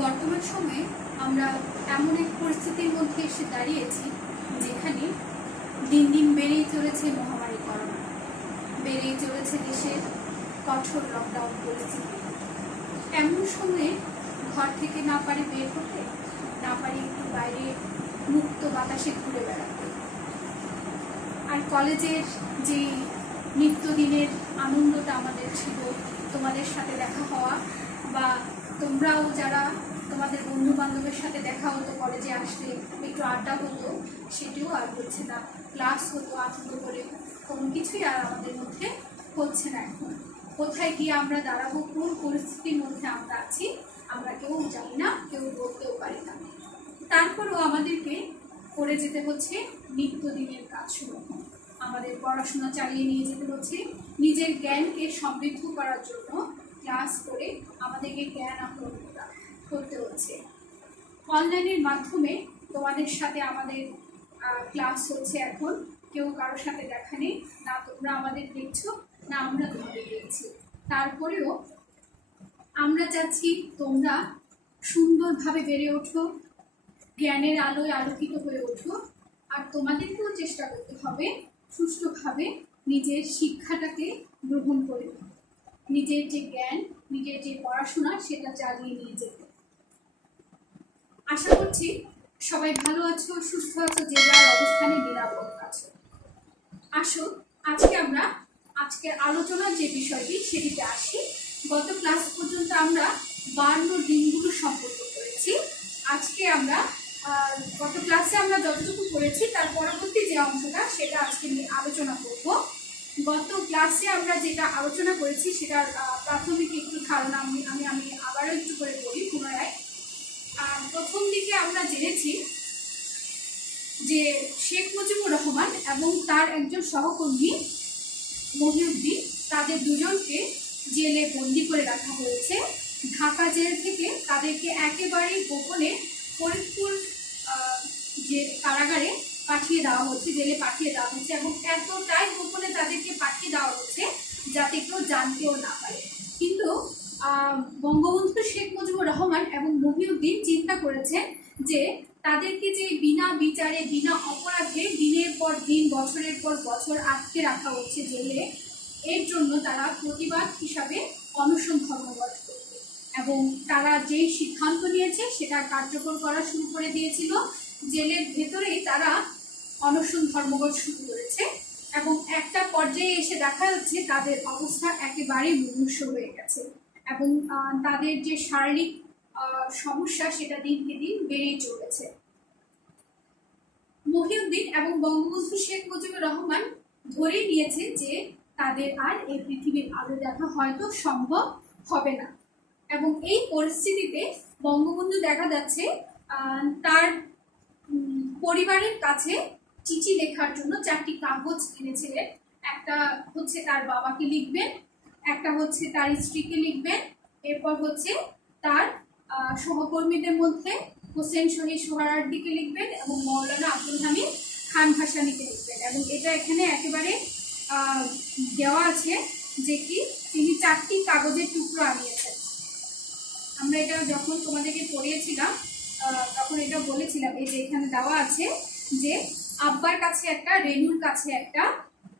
বর্তমান সময়ে আমরা এমন এক পরিস্থিতির মধ্যে এসে দাঁড়িয়েছি যেখানে দিন দিন বেড়েই চলেছে মহামারী করোনা, বেড়েই চলেছে দেশের কঠোর লকডাউন পরিস্থিতি। এমন সময়ে ঘর থেকে না পারে বের হতে, না পারে একটু বাইরে মুক্ত বাতাসে ঘুরে বেড়াতে। আর কলেজের যে নিত্যদিনের আনন্দটা আমাদের ছিল, তোমাদের সাথে দেখা হওয়া বা তোমরাও যারা তোমাদের বন্ধু বান্ধবের সাথে দেখা হতো, কলেজে আসলে একটু আড্ডা হতো, সেটিও আর হচ্ছে না। ক্লাস হতো আনন্দ করে, কোনো কিছুই আর আমাদের মধ্যে হচ্ছে না। এখন কোথায় গিয়ে আমরা দাঁড়াবো, কোন পরিস্থিতির মধ্যে আমরা আছি আমরা কেউ জানি না, কেউ বলতেও পারি না। তারপরেও আমাদেরকে করে যেতে হচ্ছে নিত্যদিনের কাজগুলো। আমাদের পড়াশোনা চালিয়ে নিয়ে যেতে হচ্ছে, নিজের জ্ঞানকে সমৃদ্ধ করার জন্য ক্লাস করে আমাদেরকে জ্ঞান আহরণ করতে হচ্ছে। অনলাইনের মাধ্যমে তোমাদের সাথে আমাদের ক্লাস হচ্ছে। এখন কেউ কারোর সাথে দেখা নেই, না তোমরা আমাদের দেখছো না আমরা তোমাদের দেখছি। তারপরেও আমরা চাচ্ছি তোমরা সুন্দরভাবে বেড়ে ওঠো, জ্ঞানের আলোয় আলোকিত হয়ে ওঠো। আর তোমাদেরকেও চেষ্টা করতে হবে সুষ্ঠুভাবে নিজের শিক্ষাটাকে গ্রহণ করে নিজের যে জ্ঞান, নিজের যে পড়াশোনা সেটা চালিয়ে নিয়ে যেতে। আশা করছি সবাই ভালো আছো, সুস্থ আছো, যে যার অবস্থানে নিরাপদ আছো। আসো আজকের আলোচনার যে বিষয়টি সেটিতে আসি। গত ক্লাস পর্যন্ত আমরা 52 দিনগুলো সম্পর্ক করেছি। আজকে আমরা গত ক্লাসে আমরা যতটুকু করেছি তার পরবর্তী যে অংশটা সেটা আজকে নিয়ে আলোচনা করব। গত ক্লাসে আমরা যেটা আলোচনা করেছি সেটার প্রাথমিক একটু ধারণা আমি আবারও একটু করে বলি পুনরায়। প্রথম দিকে আমরা জেনেছি যে শেখ মুজিবুর রহমান এবং তার একজন সহকর্মী মহিউদ্দিন, তাদের দুজনকে জেলে বন্দি করে রাখা হয়েছে। ঢাকা জেল থেকে তাদেরকে একেবারেই গোপনে ফরিদপুর যে কারাগারে পাঠিয়ে দেওয়া হচ্ছে, জেলে পাঠিয়ে দেওয়া হচ্ছে, এবং এতটাই গোপনে তাদেরকে পাঠিয়ে দেওয়া হচ্ছে যাতে কেউ জানতেও না পারে। কিন্তু বঙ্গবন্ধু শেখ মুজিবুর রহমান এবং মহিউদ্দিন চিন্তা করেছেন যে তাদেরকে যে বিনা বিচারে বিনা অপরাধে দিনের পর দিন বছরের পর বছর আটকে রাখা হচ্ছে জেলে, এর জন্য তারা প্রতিবাদ হিসাবে অনশন ধর্মঘট করবে। এবং তারা যেই সিদ্ধান্ত নিয়েছে সেটা কার্যকর করা শুরু করে দিয়েছিল। জেলের ভেতরেই তারা অনশন ধর্মঘট শুরু করেছে এবং একটা পর্যায়ে এসে দেখা যাচ্ছে তাদের অবস্থা একেবারেই মুমূর্ষু হয়ে গেছে এবং তাদের যে শারীরিক সমস্যা সেটা দিনকে দিন বেড়েই চলেছে। মহিউদ্দিন এবং বঙ্গবন্ধু শেখ মুজিবুর রহমান ধরে নিয়েছে যে তাদের আর এই পৃথিবীর আলো দেখা হয়তো সম্ভব হবে না। এবং এই পরিস্থিতিতে বঙ্গবন্ধু দেখা যাচ্ছে তার পরিবারের কাছে চিঠি লেখার জন্য 4টি কাগজ এনেছিলেন। একটা হচ্ছে তার বাবাকে লিখবেন, একটা হচ্ছে তার স্ত্রীকে লিখবেন, এরপর হচ্ছে তার সহকর্মীদের মধ্যে হোসেন শহীদ সোহরাওয়ার্দীকে লিখবেন এবং মৌলানা আব্দুল হামিদ খান ভাসানীকে লিখবেন। এবং এটা এখানে একেবারে দেওয়া আছে যে কি তিনি 4টি কাগজের টুকরো আনিয়েছেন। আমরা এটা যখন তোমাদেরকে পড়িয়েছিলাম তখন এটা বলেছিলাম, এই যে এখানে দেওয়া আছে যে আব্বার কাছে একটা, রেনুর কাছে একটা,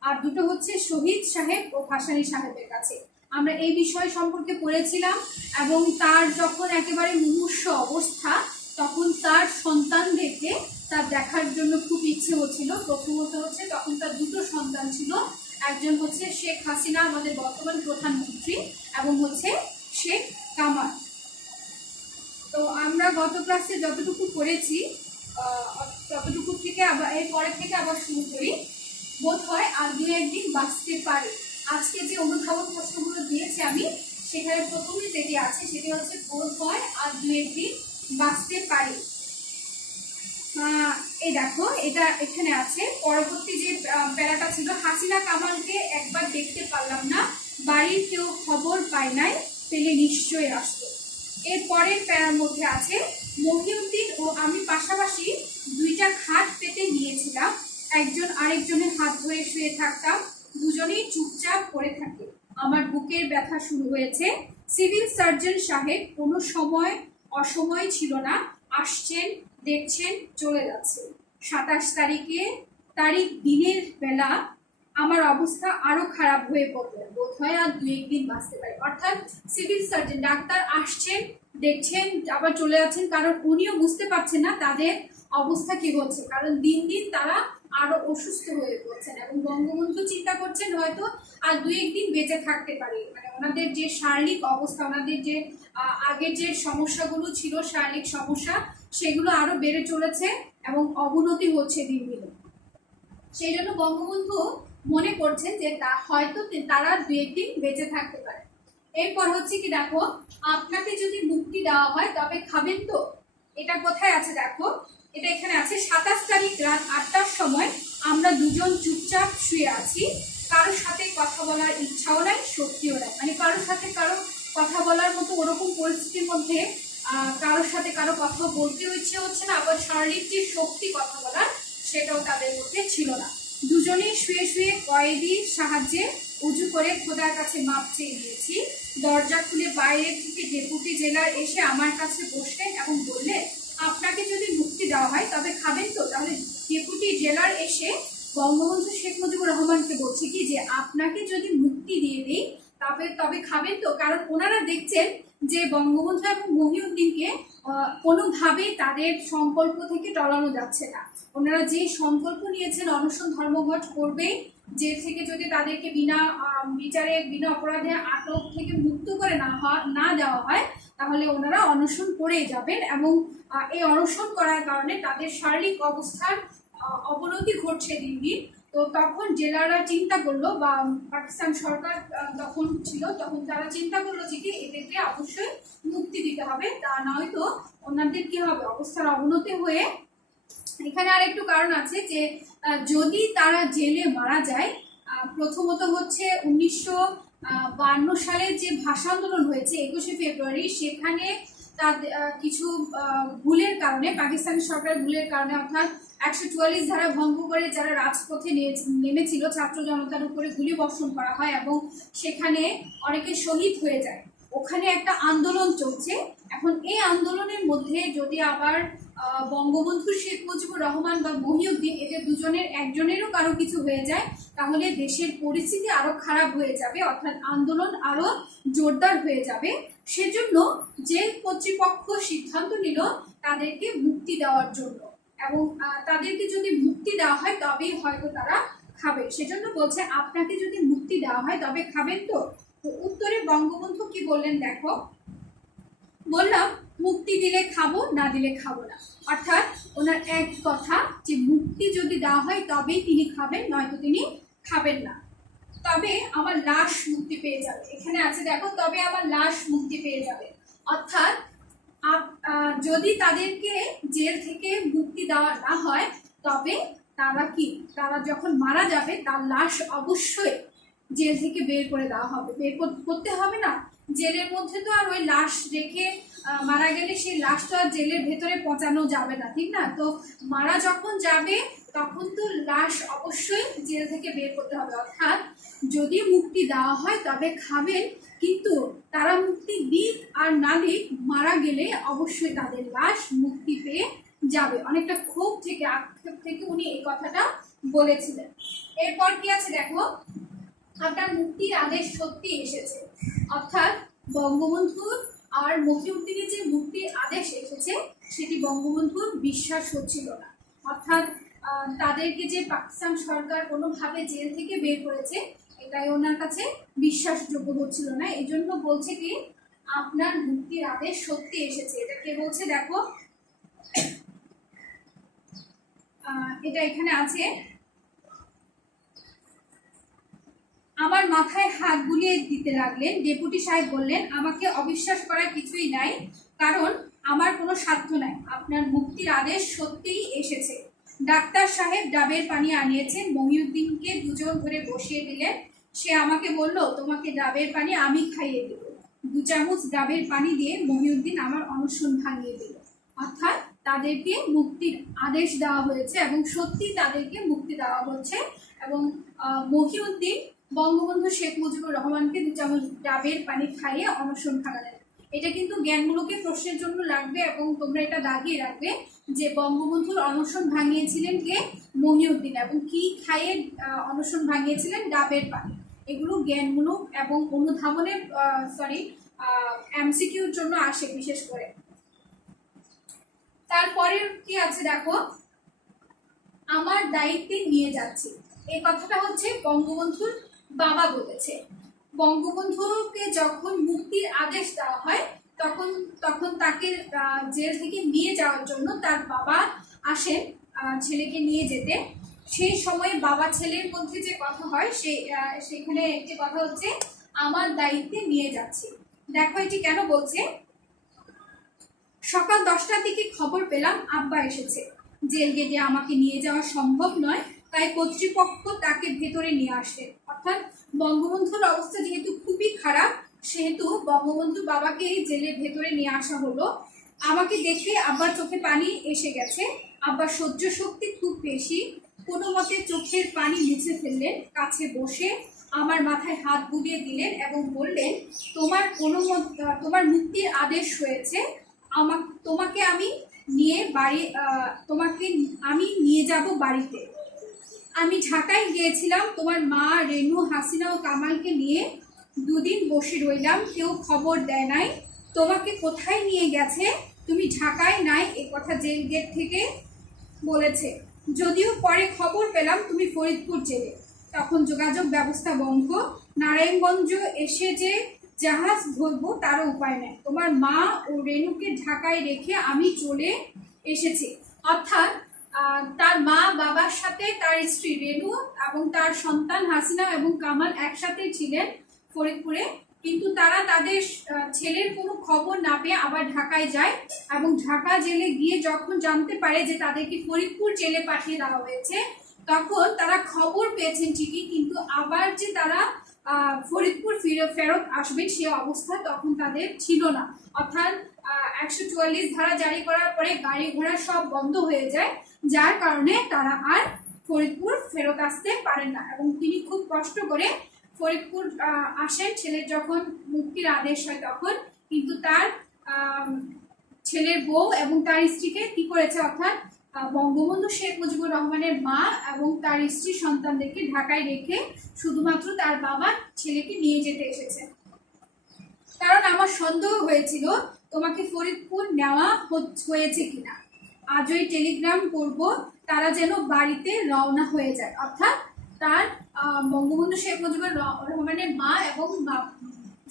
আর দুটো হচ্ছে শহীদ সাহেব ও ভাসানী সাহেবের কাছে। আমরা এই বিষয় সম্পর্কে পড়েছিলাম। এবং তার যখন একেবারে মুমূর্ষু অবস্থা তখন তার সন্তানদেরকে তার দেখার জন্য খুব ইচ্ছে হচ্ছিল। প্রথমত হচ্ছে তখন তার দুটো সন্তান ছিল, একজন হচ্ছে শেখ হাসিনা আমাদের বর্তমান প্রধানমন্ত্রী এবং হচ্ছে শেখ কামাল। তো আমরা গত ক্লাসে যতটুকু করেছি ততটুকু থেকে আবার এরপরের থেকে আবার শুরু করি। বোধ হয় আর 2-1 দিন বাঁচতে পারে। আজকে যে অনুধাবন প্রশ্নগুলো দিয়েছি আমি, সেখানে প্রথমে যেটি আছে সেটি হচ্ছে বোধ হয় আর 2-1 দিন বাঁচতে পারে। এই দেখো এটা এখানে আছে। পরবর্তী যে প্যারাটা ছিল, হাসিনা কামালকে একবার দেখতে পারলাম না, বাড়ির কেউ খবর পায় নাই, পেলে নিশ্চয়ই আসতো। এর পরের প্যারার মধ্যে আছে মহিউদ্দিন ও আমি পাশাপাশি 2টা খাট পেতে নিয়েছিলাম, একজন আরেকজনের হাত ধরে শুয়ে থাকতাম, দুজনেই চুপচাপ পড়ে থাকে। আমার বুকের ব্যথা শুরু হয়েছে। সিভিল সার্জন সাহেব কোনো সময় অসময় ছিল না, আসছেন, দেখছেন, চলে যাচ্ছে। 27 তারিখ দিনের বেলা আমার অবস্থা আরো খারাপ হয়ে পড়বে, বোধহয় আর 2-1 দিন বাঁচতে পারে। অর্থাৎ সিভিল সার্জন ডাক্তার আসছেন, দেখছেন, আবার চলে যাচ্ছেন, কারণ উনিও বুঝতে পারছেন না তাদের অবস্থা কি হচ্ছে, কারণ দিন দিন তারা আরো অসুস্থ হয়ে পড়ছেন এবং বঙ্গবন্ধু চিন্তা করছেন হয়তো আর 2-1 দিন বেঁচে থাকতে পারে। মানে ওনাদের যে শারীরিক অবস্থা, ওনাদের যে আগের যে সমস্যাগুলো ছিল শারীরিক সমস্যা, সেগুলো আরো বেড়ে চলেছে এবং অবনতি হচ্ছে দিন দিন। সেই জন্য বঙ্গবন্ধু মনে করছেন যে হয়তো তারা 2-1 দিন বেঁচে থাকতে পারে। এরপর হচ্ছে কি দেখো, আপনাকে যদি মুক্তি দেওয়া হয় তবে খাবেন তো। এটা কোথায় আছে দেখো, এটা এখানে আছে। 27 তারিখ রাত 8টার সময় আমরা দুজন চুপচাপ শুয়ে আছি, কারোর সাথে কথা বলার ইচ্ছাও নাই, শক্তিও নাই। মানে কারোর সাথে কারো কথা বলার মতো ওরকম পরিস্থিতির মধ্যে কারোর সাথে কারো কথা বলতেও ইচ্ছে হচ্ছে না, আবার শারীরিক যে শক্তি কথা বলার সেটাও তাদের মধ্যে ছিল না। দুজনেই শুয়ে শুয়ে কয়েদির সাহায্যে উঁচু করে খোদার কাছে মাপ চেয়ে নিয়েছি। দরজা খুলে বাইরে থেকে ডেপুটি জেলার এসে আমার কাছে বসলেন এবং বললেন, আপনাকে যদি মুক্তি দেওয়া হয় তবে খাবেন তো। তাহলে ডেপুটি জেলার এসে বঙ্গবন্ধু শেখ মুজিবুর রহমানকে বলছে কি যে আপনাকে যদি মুক্তি দিয়ে দিই তবে খাবেন তো। কারণ ওনারা দেখছেন যে বঙ্গবন্ধু এবং মহিউদ্দিনকে কোনোভাবেই তাদের সংকল্প থেকে টলানো যাচ্ছে না। ওনারা যে সংকল্প নিয়েছেন অনশন ধর্মঘট করবে, জেল থেকে যদি তাদেরকে বিনা বিচারে বিনা অপরাধে আটক থেকে মুক্ত করে না দেওয়া হয়, তাহলে ওনারা অনশন করেই যাবেন এবং এই অনশন করার কারণে তাদের শারীরিক অবস্থার অবনতি ঘটছে দিন দিন। তো তখন জেলারা চিন্তা করলো, বা পাকিস্তান সরকার তখন ছিল, তখন তারা চিন্তা করলো যে কি এদেরকে অবশ্যই মুক্তি দিতে হবে, তা নয়তো ওনাদের কি হবে, অবস্থার অবনতি হয়ে। এখানে আর একটু কারণ আছে যে যদি তারা জেলে মারা যায়, প্রথমত হচ্ছে 1952 সালের যে ভাষা আন্দোলন হয়েছে 21শে ফেব্রুয়ারি, সেখানে তাদের কিছু ভুলের কারণে, পাকিস্তানি সরকার ভুলের কারণে, অর্থাৎ 144 ধারা ভঙ্গ করে যারা রাজপথে নেমেছিল ছাত্র জনতার উপরে গুলি বর্ষণ করা হয় এবং সেখানে অনেকে শহীদ হয়ে যায়। ওখানে একটা আন্দোলন চলছে। এখন এই আন্দোলনের মধ্যে যদি আবার বঙ্গবন্ধু শেখ মুজিবুর রহমান বা মহিউদ্দিন এদের দুজনের একজনেরও কারো কিছু হয়ে যায়, তাহলে দেশের পরিস্থিতি আরো খারাপ হয়ে যাবে, অর্থাৎ আন্দোলন আরো জোরদার হয়ে যাবে। সেজন্য জেল কর্তৃপক্ষ সিদ্ধান্ত নিল তাদেরকে মুক্তি দেওয়ার জন্য, এবং তাদেরকে যদি মুক্তি দেওয়া হয় তবেই হয়তো তারা খাবে। সেজন্য বলছে আপনাকে যদি মুক্তি দেওয়া হয় তবে খাবেন তো। উত্তরে বঙ্গবন্ধু কি বললেন দেখো, বললাম মুক্তি দিলে খাবো, না দিলে খাবো না। অর্থাৎ ওনার এক কথা যে মুক্তি যদি দেওয়া হয় তবেই তিনি খাবেন, নয়তো তিনি খাবেন না। তবে আমার লাশ মুক্তি পেয়ে যাবে, এখানে আছে দেখো, তবে আমার লাশ মুক্তি পেয়ে যাবে। অর্থাৎ যদি তাদেরকে জেল থেকে মুক্তি দেওয়া না হয় তবে তারা যখন মারা যাবে তার লাশ অবশ্যই জেল থেকে বের করে দেওয়া হবে। বের করতে হবে না, জেলের মধ্যে তো আর ওই লাশ রেখে মারা গেলে সেই লাশটা জেলের ভেতরে পচানো যাবে না, ঠিক না? তো মারা যখন যাবে তখন তো লাশ অবশ্যই জেল থেকে বের করতে হবে। অর্থাৎ যদি মুক্তি দেওয়া হয় তবে খাবেন, কিন্তু তারা মুক্তি দিক আর না দিক, মারা গেলে অবশ্যই তাদের লাশ মুক্তি পেয়ে যাবে। অনেকটা ক্ষোভ থেকে, আক্ষেপ থেকে উনি এই কথাটা বলেছিলেন। এরপর কি আছে দেখো, আপনার মুক্তির আদেশ সত্যি এসেছে। অর্থাৎ বঙ্গবন্ধুর আর মহিউদ্দিনের যে মুক্তির আদেশ এসেছে সেটি বঙ্গবন্ধুর বিশ্বাস হচ্ছিল না। অর্থাৎ তাদেরকে যে পাকিস্তান সরকার কোনোভাবে জেল থেকে বের করেছে এটাই ওনার কাছে বিশ্বাসযোগ্য হচ্ছিল না। এই জন্য বলছে কি আপনার মুক্তির আদেশ সত্যি এসেছে। এটা কে বলছে দেখো, এটা এখানে আছে। আমার মাথায় হাত বুলিয়ে দিতে লাগলেন। ডেপুটি সাহেব বললেন, আমাকে অবিশ্বাস করার কিছুই নাই, কারণ আমার কোনো সাধ্য নাই। আপনার মুক্তির আদেশ সত্যিই এসেছে। ডাক্তার সাহেব ডাবের পানি আনিয়েছেন, মহিউদ্দিনকে দুজন ধরে বসিয়ে দিলেন। সে আমাকে বলল, তোমাকে ডাবের পানি আমি খাইয়ে দেব। 2 চামচ ডাবের পানি দিয়ে মহিউদ্দিন আমার অনশন ভাঙিয়ে দিল। অর্থাৎ তাদেরকে মুক্তির আদেশ দেওয়া হয়েছে এবং সত্যি তাদেরকে মুক্তি দেওয়া হচ্ছে। এবং মহিউদ্দিন বঙ্গবন্ধু শেখ মুজিবুর রহমানকে 2 চামচ ডাবের পানি খাইয়ে অনশন ভাঙালেন। এটা কিন্তু জ্ঞানমূলকে প্রশ্নের জন্য লাগবে এবং তোমরা এটা দাগিয়ে রাখবে যে বঙ্গবন্ধুর অনশন ভাঙিয়েছিলেন কে? মহিউদ্দিন। এবং কি খাইয়ে অনশন ভাঙিয়েছিলেন? ডাবের পানি। এগুলো জ্ঞানমূলক এবং অনুধাবনের এমসিকিউর জন্য আসে বিশেষ করে। তারপরে কি আছে দেখো, আমার দায়িত্বে নিয়ে যাচ্ছি। এই কথাটা হচ্ছে বঙ্গবন্ধুর বাবা বলেছে। বঙ্গবন্ধুকে যখন মুক্তির আদেশ দেওয়া হয় তখন তাকে জেল থেকে নিয়ে যাওয়ার জন্য তার বাবা আসেন ছেলেকে নিয়ে যেতে। সেই সময় বাবা ছেলের মধ্যে যে কথা হয় সেখানে একটি কথা হচ্ছে আমার দায়িত্বে নিয়ে যাচ্ছি। দেখো এটি কেন বলছে। সকাল 10টার দিকে খবর পেলাম আব্বা এসেছে। জেল গেটে আমাকে নিয়ে যাওয়া সম্ভব নয়, তাই কর্তৃপক্ষ তাকে ভেতরে নিয়ে আসে। অর্থাৎ বঙ্গবন্ধুর অবস্থা যেহেতু খুবই খারাপ, সেহেতু বঙ্গবন্ধুর বাবাকে জেলের ভেতরে নিয়ে আসা হলো। আমাকে দেখে আব্বার চোখে পানি এসে গেছে। আব্বার সহ্য শক্তি খুব বেশি। কোনো মতে চোখের পানি মুছে ফেললেন, কাছে বসে আমার মাথায় হাত বুলিয়ে দিলেন এবং বললেন, তোমার মুক্তির আদেশ হয়েছে, তোমাকে আমি নিয়ে যাব বাড়িতে। আমি ঢাকায় গিয়েছিলাম তোমার মা, রেনু, হাসিনা ও কামালকে নিয়ে। দুদিন বসে রইলাম, কেউ খবর দেয় নাই তোমাকে কোথায় নিয়ে গেছে। তুমি ঢাকায় নাই, এ কথা জেল গেট থেকে বলেছে। যদিও পরে খবর পেলাম তুমি ফরিদপুর জেলে। তখন যোগাযোগ ব্যবস্থা বন্ধ। নারায়ণগঞ্জ এসে যে জাহাজ ধরবো তারও উপায় নেই। তোমার মা ও রেনুকে ঢাকায় রেখে আমি চলে এসেছি। অর্থাৎ তার মা বাবার সাথে তার স্ত্রী রেনু এবং তার সন্তান হাসিনা এবং কামাল একসাথে ছিলেন ফরিদপুরে, কিন্তু তারা তাদের ছেলের কোনো খবর না পেয়ে আবার ঢাকায় যায় এবং ঢাকা জেলে গিয়ে যখন জানতে পারে যে তাদেরকে ফরিদপুর জেলে পাঠিয়ে দেওয়া হয়েছে, তখন তারা খবর পেয়েছেন ঠিকই, কিন্তু আবার যে তারা ফরিদপুর ফেরত আসবেন সে অবস্থা তখন তাদের ছিল না। অর্থাৎ 144 ধারা জারি করার পরে গাড়ি ঘোড়া সব বন্ধ হয়ে যায়, যার কারণে তারা আর ফরিদপুর ফেরত আসতে পারেন না। এবং তিনি খুব কষ্ট করে ফরিদপুর আসেন ছেলের যখন মুক্তির আদেশ হয় তখন, কিন্তু তার ছেলের বউ এবং তার স্ত্রীকে কি করেছে, অর্থাৎ বঙ্গবন্ধু শেখ মুজিবুর রহমানের মা এবং তার স্ত্রী সন্তানদেরকে ঢাকায় রেখে শুধুমাত্র তার বাবা ছেলেকে নিয়ে যেতে এসেছে। কারণ আমার সন্দেহ হয়েছিল তোমাকে ফরিদপুর নেওয়া হয়েছে কিনা। আজই টেলিগ্রাম করব তারা যেন বাড়িতে রওনা হয়ে যায়। অর্থাৎ তার বঙ্গবন্ধু শেখ মুজিবুর রহমানের মা এবং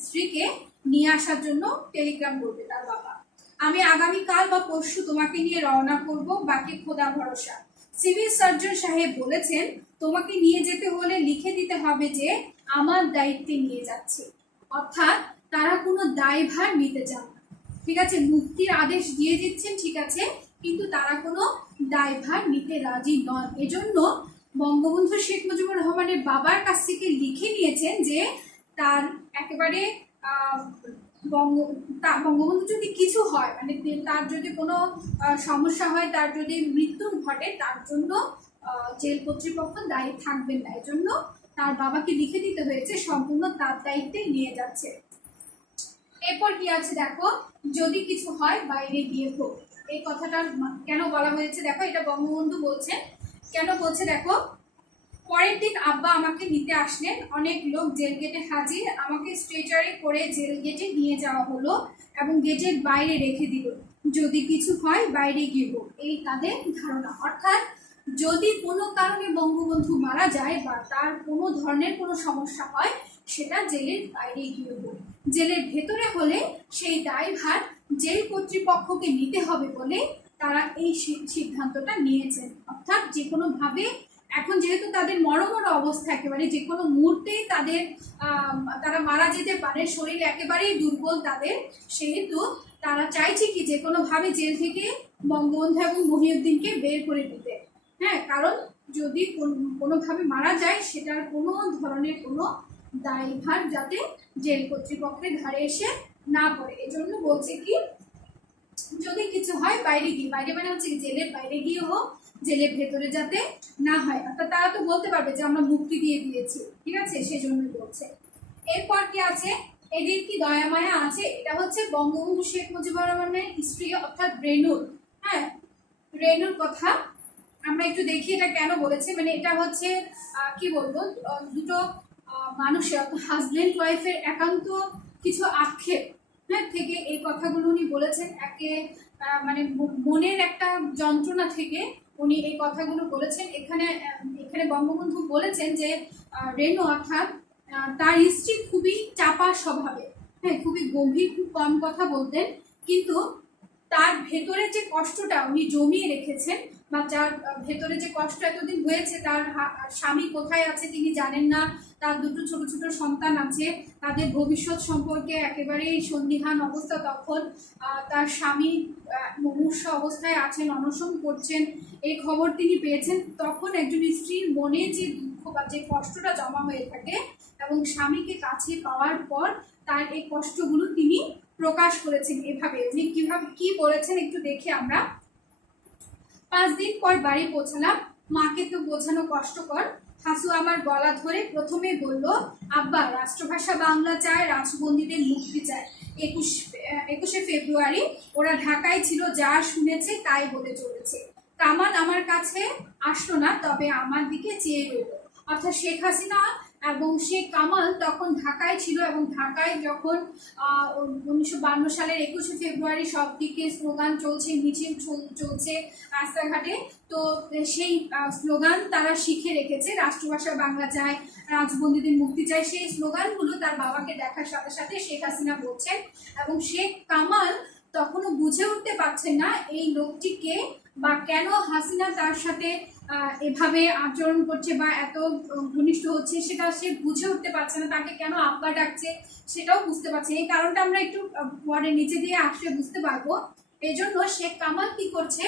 স্ত্রীকে নিয়ে আসার জন্য টেলিগ্রাম করবে তার বাবা। আমি আগামীকাল বা পরশু তোমাকে নিয়ে রওনা করব, বাকি খোদা ভরসা। সিভিল সার্জন সাহেব বলেছেন তোমাকে নিয়ে যেতে হলে লিখে দিতে হবে যে আমার দায়িত্বে নিয়ে যাচ্ছে। অর্থাৎ তারা কোনো দায়ভার নিতে চান না। ঠিক আছে, মুক্তির আদেশ দিয়ে দিচ্ছেন ঠিক আছে, কিন্তু তারা কোনো দায়ভার নিতে রাজি নন। এজন্য বঙ্গবন্ধু শেখ মুজিবুর রহমানের বাবার কাছ থেকে লিখে নিয়েছেন যে তার একেবারে বঙ্গবন্ধু যদি কিছু হয়, মানে তার যদি কোনো সমস্যা হয়, তার যদি মৃত্যু ঘটে, তার জন্য জেল কর্তৃপক্ষ দায়ী থাকবেন না। এজন্য তার বাবাকে লিখে দিতে হয়েছে সম্পূর্ণ তার দায়িত্বে নিয়ে যাচ্ছে। এরপর কি আছে দেখো, যদি কিছু হয় বাইরে গিয়ে হোক। এই কথাটা কেন বলা হয়েছে দেখো, এটা বঙ্গবন্ধু বলছেন। কেন বলছে দেখো, পরের দিন আব্বা আমাকে নিতে আসলেন, অনেক লোক জেল গেটে হাজির। আমাকে স্ট্রেচারে করে জেল গেটে নিয়ে যাওয়া হলো এবং গেটের বাইরে রেখে দিল। যদি কিছু হয় বাইরে গিয়ে হোক, এই তাদের ধারণা। অর্থাৎ যদি কোনো কারণে বঙ্গবন্ধু মারা যায় বা তার কোনো ধরনের কোনো সমস্যা হয়, সেটা জেলের বাইরে গিয়ে হোক। জেলের ভেতরে হলে সেই দায়ভার জেল কর্তৃপক্ষকে নিতে হবে বলে তারা এই সিদ্ধান্তটা নিয়েছেন। অর্থাৎ যে কোনোভাবে এখন যেহেতু তাদের মরমর অবস্থা, একেবারে যে কোনো মুহূর্তেই তারা মারা যেতে পারে, শরীর একেবারেই দুর্বল তাদের, সেহেতু তারা চাইছে কি যে কোনোভাবে জেল থেকে বঙ্গবন্ধু এবং মহিউদ্দিনকে বের করে দিতে। হ্যাঁ, কারণ যদি কোনোভাবে মারা যায় সেটার কোনো ধরনের কোনো দায়ভার যাতে জেল কর্তৃপক্ষের ঘাড়ে এসে না পড়ে। এজন্য বলছে কি যদি কিছু হয় বাইরে গিয়ে, বাইরে মানে হচ্ছে জেলের বাইরে গিয়ে হোক, জেলের ভেতরে যাতে না হয়। অর্থাৎ তারা তো বলতে পারবে যে আমরা মুক্তি দিয়ে দিয়েছি, ঠিক আছে, সেজন্য বলছে। এরপর কি আছে, এদের কি দয়া মায়া আছে? এটা হচ্ছে বঙ্গবন্ধু শেখ মুজিবুর রহমানের স্ত্রী অর্থাৎ রেনুর, হ্যাঁ রেনুর কথা। আমরা একটু দেখি এটা কেন বলেছে। মানে এটা হচ্ছে কি বলবো, দুটো মানুষের হাজবেন্ড ওয়াইফের একান্ত কিছু আক্ষেপ, হ্যাঁ থেকে এই কথাগুলো উনি বলেছেন। একে মানে মনের একটা যন্ত্রণা থেকে উনি এই কথাগুলো বলেছেন। এখানে এখানে বঙ্গবন্ধু বলেছেন যে রেনু অর্থাৎ তার স্ত্রী খুবই চাপা স্বভাবে, হ্যাঁ খুবই গম্ভীর, খুব কম কথা বলতেন, কিন্তু তার ভেতরে যে কষ্টটা উনি জমিয়ে রেখেছেন বা যার ভেতরে যে কষ্ট এতদিন হয়েছে, তার স্বামী কোথায় আছে তিনি জানেন না, তার দুটো ছোট ছোট সন্তান আছে, তাদের ভবিষ্যৎ সম্পর্কে একেবারেই সন্দিহান অবস্থা। তখন তার স্বামী মুমূর্ষ অবস্থায় আছেন, অনশন করছেন, এই খবর তিনি পেয়েছেন। তখন একজন স্ত্রীর মনে যে দুঃখ বা যে কষ্টটা জমা হয়ে থাকে এবং স্বামীকে কাছে পাওয়ার পর তার এই কষ্টগুলো তিনি প্রকাশ করেছেন এভাবে। উনি কিভাবে কি বলেছেন একটু দেখি আমরা। 5 দিন পর বাড়ি পৌঁছালাম, মাকে তো বোঝানো কষ্টকর। হাসু আমার গলা ধরে প্রথমে বলল, আব্বা রাষ্ট্রভাষা বাংলা চায়, রাজবন্দীদের মুক্তি চায়। 21শে ফেব্রুয়ারি ওরা ঢাকায় ছিল, যা শুনেছে তাই বলে চলেছে। কামাল আমার কাছে আসলো না, তবে আমার দিকে চেয়ে রইল। অর্থাৎ শেখ হাসিনা এবং শেখ কামাল তখন ঢাকায় ছিল, এবং ঢাকায় যখন 1952 সালের 21শে ফেব্রুয়ারি সব দিকে স্লোগান চলছে, মিছিল চলছে রাস্তাঘাটে, তো সেই স্লোগান তারা শিখে রেখেছে, রাষ্ট্রভাষা বাংলা চায়, রাজবন্দীদের মুক্তি চায়। সেই স্লোগানগুলো তার বাবাকে দেখার সাথে সাথে শেখ হাসিনা বলছেন, এবং শেখ কামাল তখনও বুঝে উঠতে পারছেন না এই লোকটিকে বা কেন হাসিনা তার সাথে এভাবে আচরণ করছে বা এত ঘনিষ্ঠ হচ্ছে, সেটা সে বুঝে উঠতে পারছে না। তাকে কেন আব্বা ডাকছে সেটাও বুঝতে পারছে। এই কারণটা আমরা একটু পরে নিচে দিয়ে আসলে বুঝতে পারবো। এই জন্য শেখ কামাল কি করছে,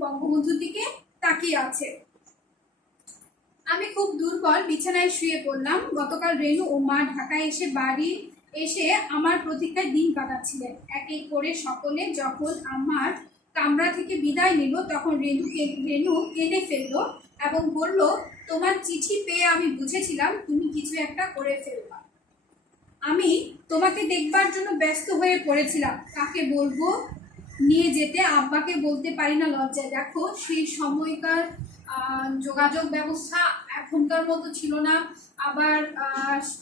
বঙ্গবন্ধুর দিকে তাকিয়ে আছে। আমি খুব দুর্বল, বিছানায় শুয়ে পড়লাম। গতকাল রেনু ও মা ঢাকায় এসে বাড়ি এসে আমার প্রতীক্ষায় দিন কাটাচ্ছিলেন। এক এক করে সকলে যখন আমার কামরা থেকে বিদায় নিল, তখন রেনু কেঁদে ফেললো এবং বলল, তোমার চিঠি পেয়ে আমি বুঝেছিলাম তুমি কিছু একটা করে ফেলবা। আমি তোমাকে দেখবার জন্য ব্যস্ত হয়ে পড়েছিলাম, কাকে বলবো নিয়ে যেতে, আব্বাকে বলতে পারি না লজ্জায়। দেখো সেই সময়কার যোগাযোগ ব্যবস্থা এখনকার মতো ছিল না। আবার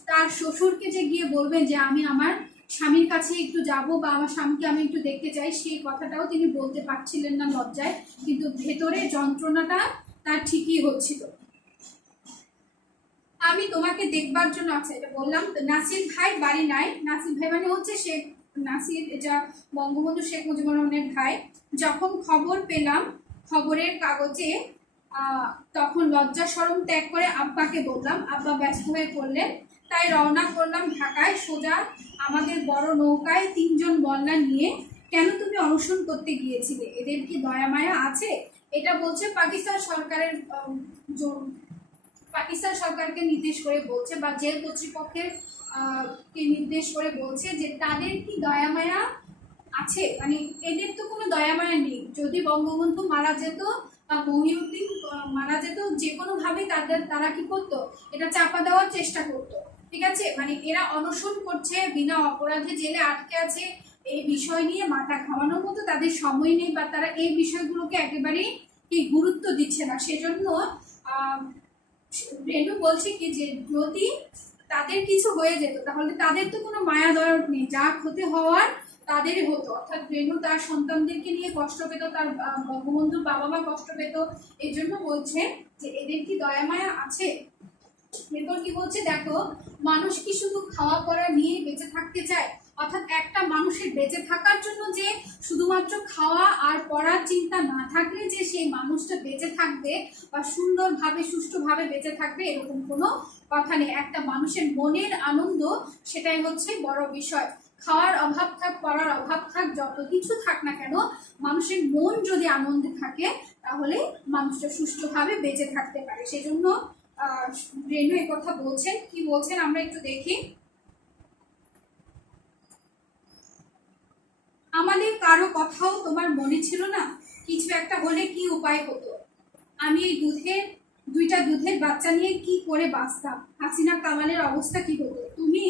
তার শ্বশুরকে যে গিয়ে বলবেন যে আমি আমার স্বামীর কাছে একটু যাব বা আমার স্বামীকে আমি একটু দেখতে চাই, সেই কথাটাও তিনি বলতে পারছিলেন না লজ্জায়, কিন্তু ভেতরে যন্ত্রণাটা তার ঠিকই হচ্ছিল। আমি তোমাকে দেখবার জন্য, আচ্ছা এটা বললাম। নাসির ভাই বাড়ি নাই, নাসির ভাই মানে হচ্ছে শেখ নাসির, এটা বঙ্গবন্ধু শেখ মুজিবুর রহমানের ভাই। যখন খবর পেলাম খবরের কাগজে, তখন লজ্জা শরম ত্যাগ করে আব্বাকে বললাম। আব্বা ব্যস্ত হয়ে পড়লেন, তাই রওনা করলাম ঢাকায় সোজা। আমাদের বড় নৌকায় 3 জন বল্লা নিয়ে। কেন তুমি অনশন করতে গিয়েছিলে? এদের কি দয়া মায়া আছে? এটা বলছে পাকিস্তান সরকারের পাকিস্তান সরকারকে নির্দেশ করে বলছে, বা জেল কর্তৃপক্ষের কে নির্দেশ করে বলছে যে তাদের কি দয়া মায়া আছে। মানে এদের তো কোনো দয়া মায়া নেই। যদি বঙ্গবন্ধু মারা যেত বা মহিউদ্দিন মারা যেত, যে কোনো ভাবে তারা কি করতো, এটা চাপা দেওয়ার চেষ্টা করতো। ঠিক আছে, মানে এরা অনশন করছে, বিনা অপরাধে জেলে আটকে আছে, এই বিষয় নিয়ে মাথা ঘামানোর মতো তাদের সময় নেই, বা তারা এই বিষয়গুলোকে একেবারেই কি গুরুত্ব দিচ্ছে না। সেজন্য রেনু বলছে কি যে যদি তাদের কিছু হয়ে যেত তাহলে তাদের তো কোনো মায়া দরদ নেই, যা ক্ষতি হওয়ার তাদেরই হতো। অর্থাৎ রেনু তার সন্তানদেরকে নিয়ে কষ্ট পেত, তার বঙ্গবন্ধুর বাবা মা কষ্ট পেত। এই জন্য বলছে যে এদের কি দয়া মায়া আছে। এরপর কি বলছে দেখো, মানুষ কি শুধু খাওয়া পড়া নিয়ে বেঁচে থাকতে চায়? অর্থাৎ একটা মানুষের বেঁচে থাকার জন্য যে শুধুমাত্র খাওয়া আর পড়ার চিন্তা না থাকলে যে সেই মানুষটা বেঁচে থাকবে বা সুন্দরভাবে সুষ্ঠুভাবে বেঁচে থাকবে, এরকম কোনো কথা নেই। একটা মানুষের মনের আনন্দ, সেটাই হচ্ছে বড় বিষয়। খাওয়ার অভাব থাক, পড়ার অভাব থাক, যত কিছু থাক না কেন, মানুষের মন যদি আনন্দে থাকে তাহলে মানুষটা সুষ্ঠুভাবে বেঁচে থাকতে পারে। সেজন্য রেনু এই কথা বলছেন। কি বলছেন আমরা একটু দেখি। আমাদের কারো কথাও তোমার মনে ছিল না? কিছু একটা হলে কি উপায় হতো? আমি এই দুইটা দুধের বাচ্চা নিয়ে কি করে বাঁচতাম? হাসিনা কামালের অবস্থা কি হতো? তুমি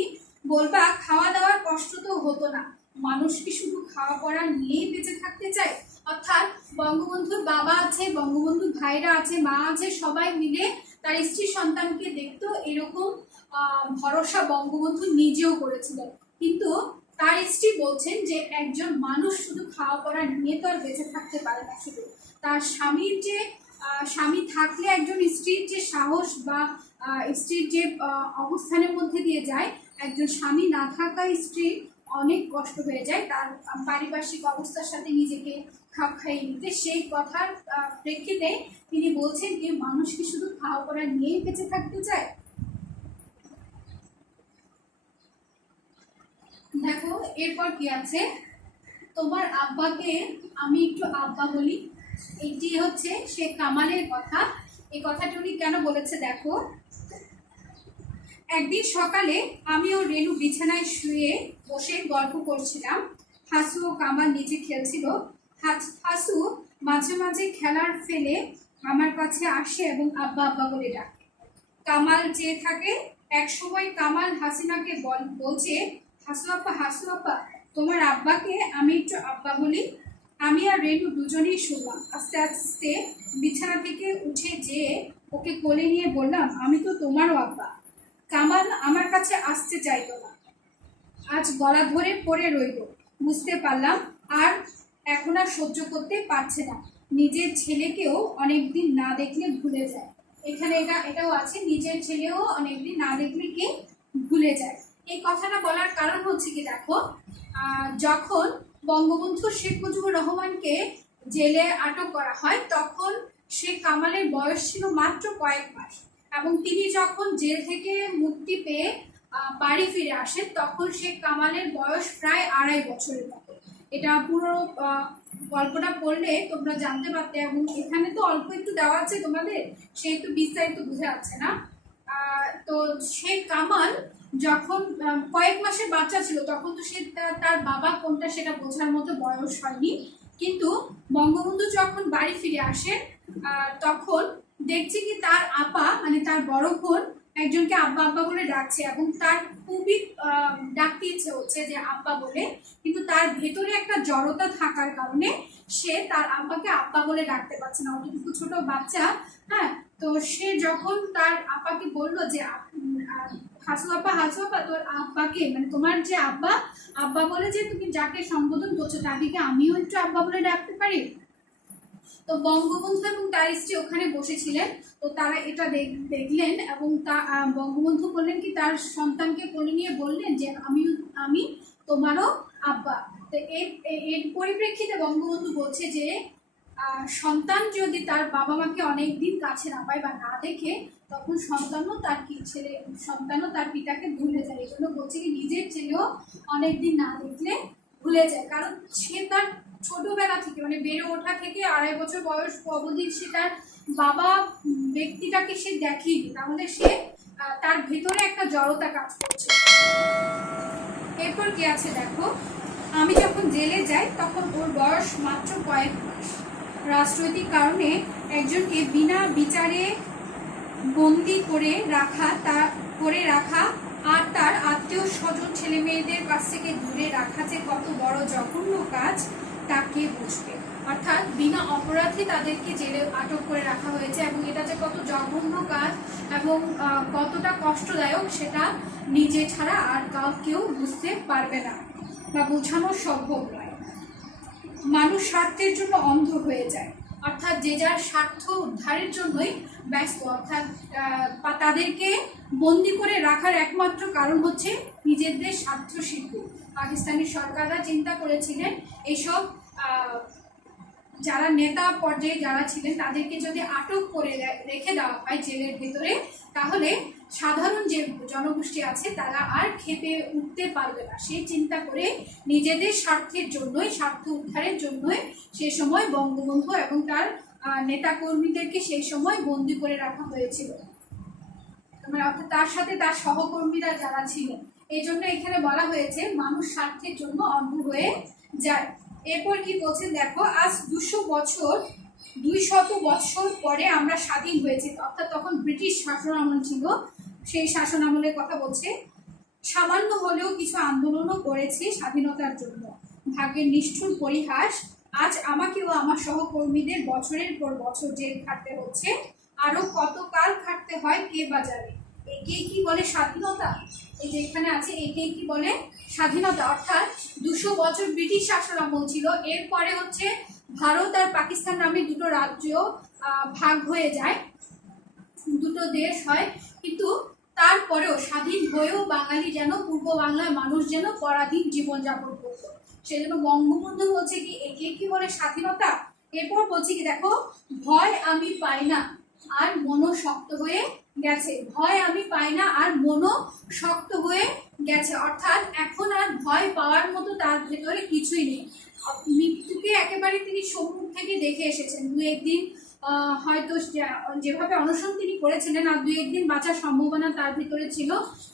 বলবা খাওয়া দাওয়ার কষ্ট তো হতো না, মানুষ কি শুধু খাওয়া পড়া নিয়েই বেঁচে থাকতে চায়? অর্থাৎ বঙ্গবন্ধুর বাবা আছে, বঙ্গবন্ধুর ভাইরা আছে, মা আছে, সবাই মিলে তার স্ত্রী সন্তানকে দেখতো, এরকম ভরসা বঙ্গবন্ধু নিজেও করেছিলেন। কিন্তু তার স্ত্রী বলছেন যে একজন মানুষ শুধু খাওয়া পড়া নিয়ে তো আর বেঁচে থাকতে পারে না। শুধু তার স্বামীর যে স্বামী থাকলে একজন স্ত্রীর যে সাহস বা স্ত্রীর যে অবস্থানের মধ্যে দিয়ে যায়, একজন স্বামী না থাকা স্ত্রী অনেক কষ্ট হয়ে যায় তার পারিপার্শ্বিক অবস্থার সাথে নিজেকে খাপ খাইয়ে নিতে। সেই কথার প্রেক্ষিতে তিনি বলছেন যে মানুষ কি শুধু খাওয়া পড়া নিয়েই বেঁচে থাকতে চায়? দেখো এরপর কি আছে, তোমার আব্বাকে আমি একটু আব্বা বলি। এটি হচ্ছে শেখ কামালের কথা। এই কথাটি উনি কেন বলেছে দেখো, একদিন সকালে আমি ও রেনু বিছানায় শুয়ে বসে গল্প করছিলাম। হাসু ও কামাল নিচে খেলছিল। হাসু মাঝে মাঝে খেলার ফেলে আমার কাছে আসে এবং আব্বা আব্বা বলে ডাকে। কামাল চেয়ে থাকে। এক সময় কামাল হাসিনাকে বলছে, হাসু আপা, তোমার আব্বাকে আমি একটু আব্বা বলি। আমি আর রেনু দুজনেই শুনলাম। আস্তে আস্তে বিছানা থেকে উঠে যেয়ে ওকে কোলে নিয়ে বললাম, আমি তো তোমারও আব্বা। কামাল আমার কাছে আসতে চাইতো না, আজ গলা ধরে পড়ে রইল। বুঝতে পারলাম আর এখন আর সহ্য করতে পারছে না। নিজের ছেলেকেও অনেকদিন না দেখলে ভুলে যায়। এখানে এটাও আছে, নিজের ছেলেও অনেকদিন না দেখলে কি ভুলে যায়। এই কথাটা বলার কারণ হচ্ছে কি দেখো, যখন বঙ্গবন্ধু শেখ মুজিবুর রহমানকে জেলে আটক করা হয় তখন শেখ কামালের বয়স ছিল মাত্র কয়েক মাস, এবং তিনি যখন জেল থেকে মুক্তি পেয়ে বাড়ি ফিরে আসেন তখন শেখ কামালের বয়স প্রায় 2.5 বছরের মতো। এটা পুরো গল্পটা পড়লে তোমরা জানতে পারতে, এবং এখানে তো অল্প একটু দেওয়া আছে তোমাদের, সেহেতু বিস্তারিত বোঝা যাচ্ছে না। তো শেখ কামাল যখন কয়েক মাসের বাচ্চা ছিল তখন তো সে তার বাবা কোনটা সেটা বোঝার মতো বয়স হয়নি। কিন্তু বঙ্গবন্ধু যখন বাড়ি ফিরে আসেন তখন দেখছি কি তার আপা মানে তার বড় বোন একজনকে আব্বা আব্বা বলে ডাকছে, এবং তার খুবই ডাকতে ইচ্ছে হচ্ছে যে আব্বা বলে, কিন্তু তার ভেতরে একটা জড়তা থাকার কারণে সে তার আব্বাকে আব্বা বলে ডাকতে পারছে না। অতটুকু ছোট বাচ্চা, হ্যাঁ। তো সে যখন তার আব্বাকে বললো যে হাসু আপা তোর আব্বাকে মানে তোমার যে আব্বা আব্বা বলে যে তুমি যাকে সম্বোধন করছো তাকে আমিও একটু আব্বা বলে ডাকতে পারি? তো বঙ্গবন্ধু এবং তার স্ত্রী ওখানে বসেছিলেন। তো তারা এটা দেখলেন এবং বঙ্গবন্ধু বললেন কি তার সন্তানকে কোলে নিয়ে বললেন যে আমি তোমারও আব্বা। তো এর পরিপ্রেক্ষিতে বঙ্গবন্ধু বলছে যে সন্তান যদি তার বাবা মাকে অনেকদিন কাছে না পায় বা না দেখে তখন সন্তানও তার পিতাকে ভুলে যায়। এই জন্য বলছে কি নিজের ছেলেও অনেকদিন না দেখলে ভুলে যায়, কারণ সে তার ছোটবেলা থেকে মানে বেড়ে ওঠা থেকে 2.5 বছর বয়স অবধি সে তার বাবা ব্যক্তিটাকে সে দেখেনি, তাহলে সে তার ভেতরে একটা জড়তা কাজ করছে। এরপর কি আছে দেখো, আমি যখন জেলে যাই তখন ওর বয়স মাত্র কয়েক মাস। রাজনৈতিক কারণে একজনকে বিনা বিচারে বন্দি করে রাখা আর তার আত্মীয় স্বজন ছেলে মেয়েদের কাছ থেকে দূরে রাখা যে কত বড় জঘন্য কাজ তা কে বুঝবে। অর্থাৎ বিনা অপরাধে তাদেরকে জেলে আটক করে রাখা হয়েছে, এবং এটা যে কত জঘন্য কাজ এবং কতটা কষ্টদায়ক সেটা নিজে ছাড়া আর কেউ বুঝতে পারবে না বা বোঝানো সম্ভব নয়। মানুষ স্বার্থের জন্য অন্ধ হয়ে যায়, অর্থাৎ যে যার স্বার্থ উদ্ধারের জন্যই ব্যস্ত। অর্থাৎ তাদেরকে বন্দি করে রাখার একমাত্র কারণ হচ্ছে নিজেদের স্বার্থ সিদ্ধি। পাকিস্তানি সরকাররা চিন্তা করেছিলেন এইসব যারা নেতা পর্যায়ে যারা ছিলেন তাদেরকে যদি আটক করে রেখে দেওয়া হয় জেলের ভেতরে, তাহলে সাধারণ যে জনগোষ্ঠী আছে তারা আর খেপে উঠতে পারবে না। সেই চিন্তা করে নিজেদের স্বার্থের জন্যই, স্বার্থ উদ্ধারের জন্যই সে সময় বঙ্গবন্ধু এবং তার নেতাকর্মীদেরকে সেই সময় বন্দি করে রাখা হয়েছিল, অর্থাৎ তার সাথে তার সহকর্মীরা যারা ছিলেন। এই জন্য এখানে বলা হয়েছে মানুষ স্বার্থের জন্য অন্ধ হয়ে যায়। এরপর কি বলছেন দেখো, আজ 200 বছর পরে আমরা স্বাধীন হয়েছি। অর্থাৎ তখন ব্রিটিশ শাসন আমল ছিল, সেই শাসন আমলের কথা বলছে। সামান্য হলেও কিছু আন্দোলনও করেছি স্বাধীনতার জন্য। ভাগ্যের নিষ্ঠুর পরিহাস, আজ আমাকেও আমার সহকর্মীদের বছরের পর বছর জেল খাটতে হচ্ছে। আরো কত কাল খাটতে হয় কে বা জানে। একেই কি বলে স্বাধীনতা? এই যে এখানে আছে, একেই কি বলে স্বাধীনতা। অর্থাৎ 200 বছর ব্রিটিশ শাসন আমল ছিল। এরপরে হচ্ছে ভারত আর পাকিস্তান নামে দুটো রাজ্য ভাগ হয়ে যায়, দুটো দেশ হয়। কিন্তু তারপরেও স্বাধীন হয়েও বাঙালি যেন, পূর্ব বাংলার মানুষ যেন পরাধীন জীবনযাপন করত। সেজন্য বঙ্গবন্ধু বলছে কি একে কি বলে স্বাধীনতা। এরপর বলছে কি দেখো, ভয় আমি পাই না আর মনও শক্ত হয়ে গেছে। ভয় আমি পাই না আর মনও শক্ত হয়ে গেছে। অর্থাৎ এখন আর ভয় পাওয়ার মতো তার ভেতরে কিছুই নেই। মৃত্যুকে একেবারে তিনি সম্মুখ থেকে দেখে এসেছেন। দু একদিন হয়তো যেভাবে অনশন তিনি করেছিলেন, আর দু একদিন বাঁচার সম্ভাবনা তার ভিতরে ছিল।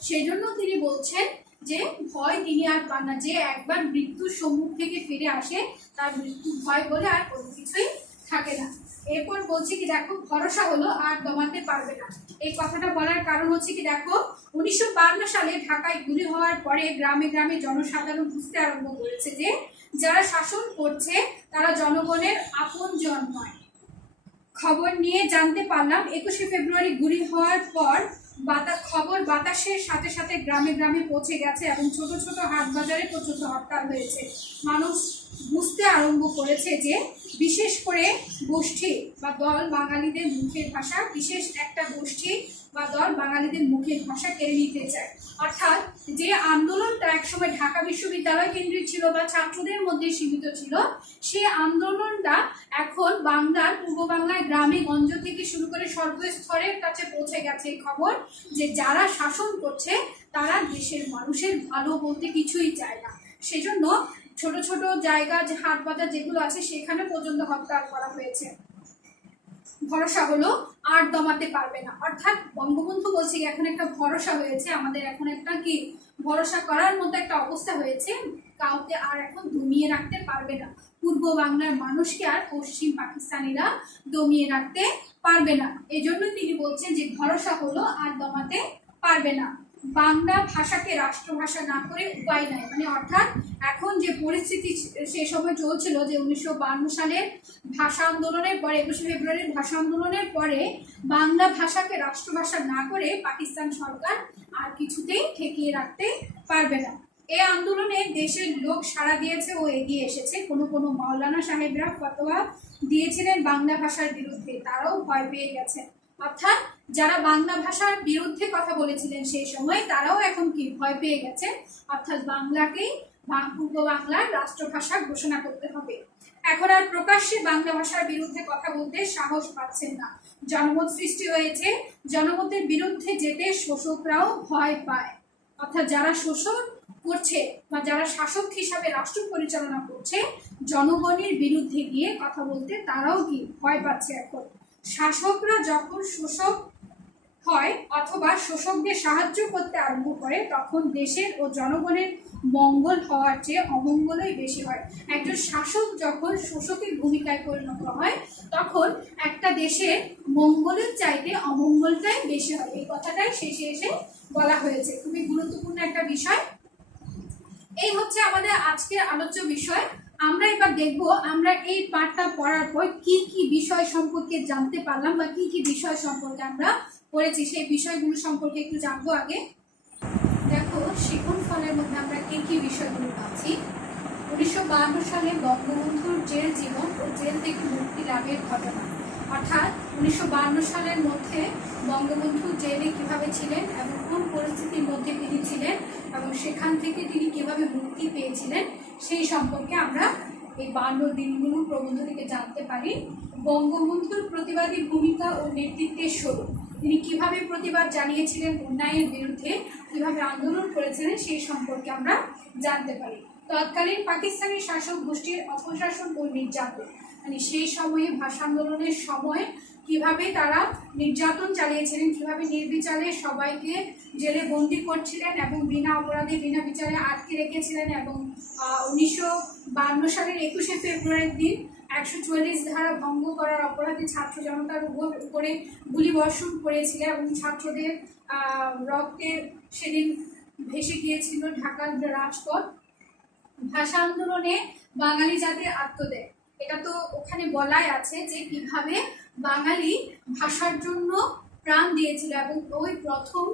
সেই জন্য তিনি বলছেন যে ভয় তিনি আর পান না। যে একবার মৃত্যুর সম্মুখ থেকে ফিরে আসে তার মৃত্যু ভয় বলে আর কোনো কিছুই থাকে না। এরপর বলছে কি দেখো, ভরসা হলো আর দমাতে পারবে না। এই কথাটা বলার কারণ হচ্ছে কি দেখো, 1952 সালে ঢাকায় গুলি হওয়ার পরে গ্রামে গ্রামে জনসাধারণ বুঝতে আরম্ভ করেছে যে যারা শাসন করছে তারা জনগণের আপনজন নয়। খবর নিয়ে জানতে পারলাম 21শে ফেব্রুয়ারি গুলি হওয়ার পর খবর বাতাসের সাথে সাথে গ্রামে গ্রামে পৌঁছে গেছে এবং ছোট ছোট হাট বাজারে প্রচন্ড হরতাল হয়েছে। মানুষ বুঝতে আরম্ভ করেছে যে বিশেষ করে গোষ্ঠী বা দল বাঙালিদের মুখের ভাষা, বিশেষ একটা গোষ্ঠী বা দল বাঙালিদের মুখের ভাষা কেড়ে নিতে চায়। অর্থাৎ যে আন্দোলনটা একসময় ঢাকা বিশ্ববিদ্যালয় কেন্দ্রিক ছিল বা ছাত্রদের মধ্যে সীমিত ছিল, সে আন্দোলনটা এখন বাংলার, পূর্ব বাংলায় গ্রামে গঞ্জ থেকে শুরু করে সর্বস্তরের কাছে পৌঁছে গেছে এই খবর যে যারা শাসন করছে তারা দেশের মানুষের ভালো বলতে কিছুই চায় না। সেজন্য ছোট ছোট জায়গা, যে হাট বাজার যেগুলো আছে সেখানে পর্যন্ত হরতাল করা হয়েছে। ভরসা হলো আর দমাতে পারবে না। অর্থাৎ বঙ্গবন্ধু বলছে এখন একটা ভরসা হয়েছে আমাদের, এখন একটা কি ভরসা করার মতো একটা অবস্থা হয়েছে, কাউকে আর এখন দমিয়ে রাখতে পারবে না। পূর্ব বাংলার মানুষকে আর পশ্চিম পাকিস্তানিরা দমিয়ে রাখতে পারবে না। এই জন্য তিনি বলছেন যে ভরসা হলো আর দমাতে পারবে না। বাংলা ভাষাকে রাষ্ট্রভাষা না করে উপায় নাই। মানে অর্থাৎ এখন যে পরিস্থিতি সে সময় চলছিল, যে 1952 সালের ভাষা আন্দোলনের পরে, 21শে ফেব্রুয়ারির ভাষা আন্দোলনের পরে বাংলা ভাষাকে রাষ্ট্রভাষা না করে পাকিস্তান সরকার আর কিছুতেই ঠেকিয়ে রাখতে পারবে না। এই আন্দোলনে দেশের লোক সাড়া দিয়েছে ও এগিয়ে এসেছে। কোনো কোনো মাওলানা সাহেবরা ফতোয়া দিয়েছিলেন বাংলা ভাষার বিরুদ্ধে, তারাও ভয় পেয়ে গেছেন। অর্থাৎ যারা বাংলা ভাষার বিরুদ্ধে কথা বলেছিলেন সেই সময়, তারাও এখন কি ভয় পেয়ে গেছে। অর্থাৎ বাংলাকেই পূর্ব বাংলার রাষ্ট্রভাষা ঘোষণা করতে হবে। এখন আর প্রকাশ্যে বাংলা ভাষার বিরুদ্ধে কথা বলতে সাহস পাচ্ছেন না। জনমত সৃষ্টি হয়েছে, জনমতের বিরুদ্ধে যেতে শোষকরাও ভয় পায়। অর্থাৎ যারা শোষণ করছে বা যারা শাসক হিসাবে রাষ্ট্র পরিচালনা করছে, জনগণের বিরুদ্ধে গিয়ে কথা বলতে তারাও কি ভয় পাচ্ছে। এখন শাসকরা যখন শোষক হয় অথবা শোষকদের সাহায্য করতে আরম্ভ করে, তখন দেশের ও জনগণের মঙ্গল হওয়ার চেয়ে অমঙ্গলই বেশি হয়। একজন শাসক যখন শোষকের ভূমিকায় পরিণত হয়, তখন একটা দেশের মঙ্গলের চাইতে অমঙ্গলটাই বেশি হয়। এই কথাটাই শেষে এসে বলা হয়েছে। খুবই গুরুত্বপূর্ণ একটা বিষয়। এই হচ্ছে আমাদের আজকের আলোচ্য বিষয়। আমরা এবার দেখব আমরা এই পাঠটা পড়ার পর কি কি বিষয় সম্পর্কে জানতে পারলাম বা কি কি বিষয় সম্পর্কে আমরা পড়েছি, সেই বিষয়গুলো সম্পর্কে একটু জানবো। আগে দেখো, শিখন ফলের মধ্যে আমরা কি কি বিষয়গুলো পাচ্ছি। 1952 সালে বঙ্গবন্ধুর জেল জীবন ও জেল থেকে মুক্তি লাভের ঘটনা। অর্থাৎ 1952 সালের মধ্যে বঙ্গবন্ধু জেলে কিভাবে ছিলেন এবং কোন পরিস্থিতির মধ্যে তিনি ছিলেন এবং সেখান থেকে তিনি কিভাবে মুক্তি পেয়েছিলেন, সেই সম্পর্কে আমরা এই 52 দিনগুলো প্রবন্ধ থেকে জানতে পারি। বঙ্গবন্ধুর প্রতিবাদী ভূমিকা ও নেতৃত্বের স্বরূপ, তিনি কিভাবে প্রতিবাদ জানিয়েছিলেন অন্যায়ের বিরুদ্ধে, কিভাবে আন্দোলন করেছিলেন, সেই সম্পর্কে আমরা জানতে পারি। তৎকালীন পাকিস্তানি শাসক গোষ্ঠীর অপশাসন ও নির্যাতন, মানে সেই সময়ে ভাষা আন্দোলনের সময় কিভাবে তারা নির্যাতন চালিয়েছিলেন, কিভাবে নির্বিচারে সবাইকে জেলে বন্দি করছিলেন এবং বিনা অপরাধে বিনা বিচারে আটকে রেখেছিলেন। এবং 1952 সালের 21শে ফেব্রুয়ারির দিন 144 ধারা ভঙ্গ করার অপরাধে ছাত্র জনতার উপরে গুলি বর্ষণ করেছিলেন এবং ছাত্রদের রক্তে সেদিন ভেসে গিয়েছিল ঢাকার রাজপথ। ভাষা আন্দোলনে বাঙালি জাতির আত্মত্যাগ, এটা তো ওখানে বলাই আছে যে কিভাবে বাঙালি ভাষার জন্য প্রাণ দিয়েছিল। এবং ওই প্রথম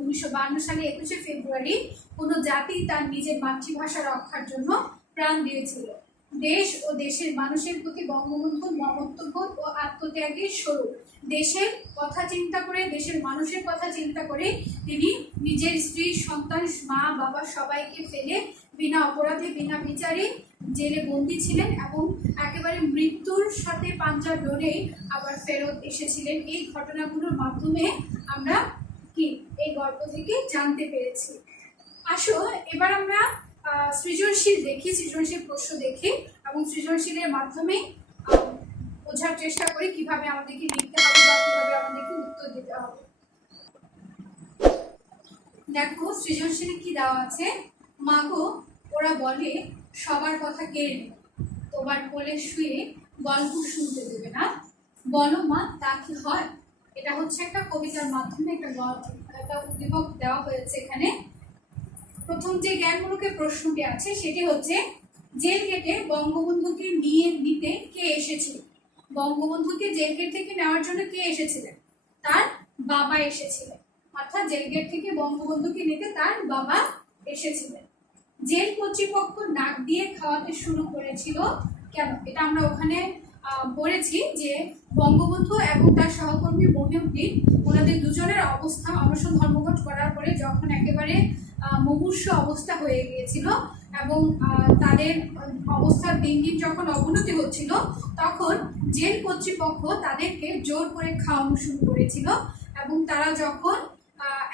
1952 সালে 21শে ফেব্রুয়ারি কোনো জাতি তার নিজের মাতৃভাষা রক্ষার জন্য প্রাণ দিয়েছিল। দেশ ও দেশের মানুষের প্রতি বঙ্গবন্ধুর মমত্ববোধ ও আত্মত্যাগের স্বরূপ। দেশের কথা চিন্তা করে, দেশের মানুষের কথা চিন্তা করে তিনি নিজের স্ত্রী, সন্তান, মা বাবা সবাইকে ফেলে বিনা অপরাধে বিনা বিচারে জেলে বন্দী ছিলেন এবং একেবারে মৃত্যুর সাথে পাঞ্জা লড়ে আবার ফেরত এসেছিলেন। এই ঘটনাগুলোর মাধ্যমে আমরা কি এই গল্প থেকে জানতে পেরেছি। আসো এবার আমরা সৃজনশীল দেখি, সৃজনশীল প্রশ্ন দেখি এবং সৃজনশীলের মাধ্যমে বোঝার চেষ্টা করি কিভাবে আমাদেরকে লিখতে হবে বা কিভাবে আমাদেরকে উত্তর দিতে হবে। দেখো সৃজনশীলে কি দেওয়া আছে, মাগো ওরা বলে সবার কথা কেড়ে নেবে, তোমার কোলে শুয়ে গল্প শুনতে দেবে না, বলো মা তা কি হয়। এটা হচ্ছে একটা কবিতার মাধ্যমে একটা উদ্দীপক দেওয়া হয়েছে এখানে। প্রথম যে জ্ঞানমূলকের প্রশ্নটি আছে সেটি হচ্ছে, জেল গেটে বঙ্গবন্ধুকে নিতে কে এসেছিল? বঙ্গবন্ধুকে জেল গেট থেকে নেওয়ার জন্য কে এসেছিলেন? তার বাবা এসেছিলেন। অর্থাৎ জেল গেট থেকে বঙ্গবন্ধুকে নিতে তার বাবা এসেছিলেন। জেল কর্তৃপক্ষ নাক দিয়ে খাওয়াতে শুরু করেছিল কেন? এটা আমরা ওখানে পড়েছি যে বঙ্গবন্ধু এবং তার সহকর্মী মহিউদ্দিন, ওনাদের দুজনের অবস্থা অনশন ধর্মঘট করার পরে যখন একেবারে মুমূর্ষু অবস্থা হয়ে গিয়েছিল এবং তাদের অবস্থার দিন দিন যখন অবনতি হচ্ছিল, তখন জেল কর্তৃপক্ষ তাদেরকে জোর করে খাওয়ানো শুরু করেছিল এবং তারা যখন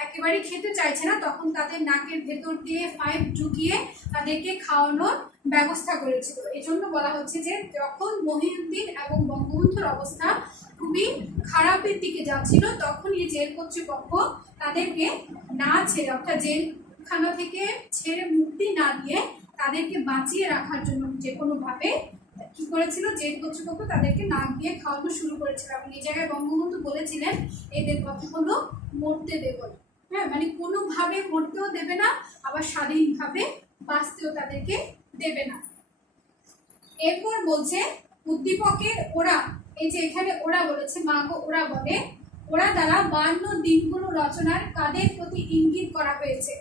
একেবারে খেতে চাইছে না তখন তাদের নাকের ভেতর দিয়ে পাইপ ঢুকিয়ে তাদেরকে খাওয়ানোর ব্যবস্থা করেছিল। এই জন্য বলা হচ্ছে যে যখন মহিউদ্দিন এবং বঙ্গবন্ধুর অবস্থা খুবই খারাপের দিকে যাচ্ছিল তখন এই জেল কর্তৃপক্ষ তাদেরকে না ছেড়ে, অর্থাৎ জেলখানা থেকে ছেড়ে মুক্তি না দিয়ে তাদেরকে বাঁচিয়ে রাখার জন্য যে কোনোভাবে কি করেছিল, জেল কর্তৃপক্ষ তাদেরকে নাক দিয়ে খাওয়ানো শুরু করেছিল। এবং এই জায়গায় বঙ্গবন্ধু বলেছিলেন এদের কথা হলো মরতে দেব না। হ্যাঁ, মানে কোনোভাবে মরতেও দেবে না, আবার স্বাধীনভাবে বাঁচতেও তাদেরকে দেবে না। এরপর বলছে উদ্দীপকের ওরা, এই যে এখানে ওরা বলেছে, মাগো ওরা বলে, ওরা দ্বারা 52 দিনগুলো রচনার কাদের প্রতি ইঙ্গিত করা হয়েছে?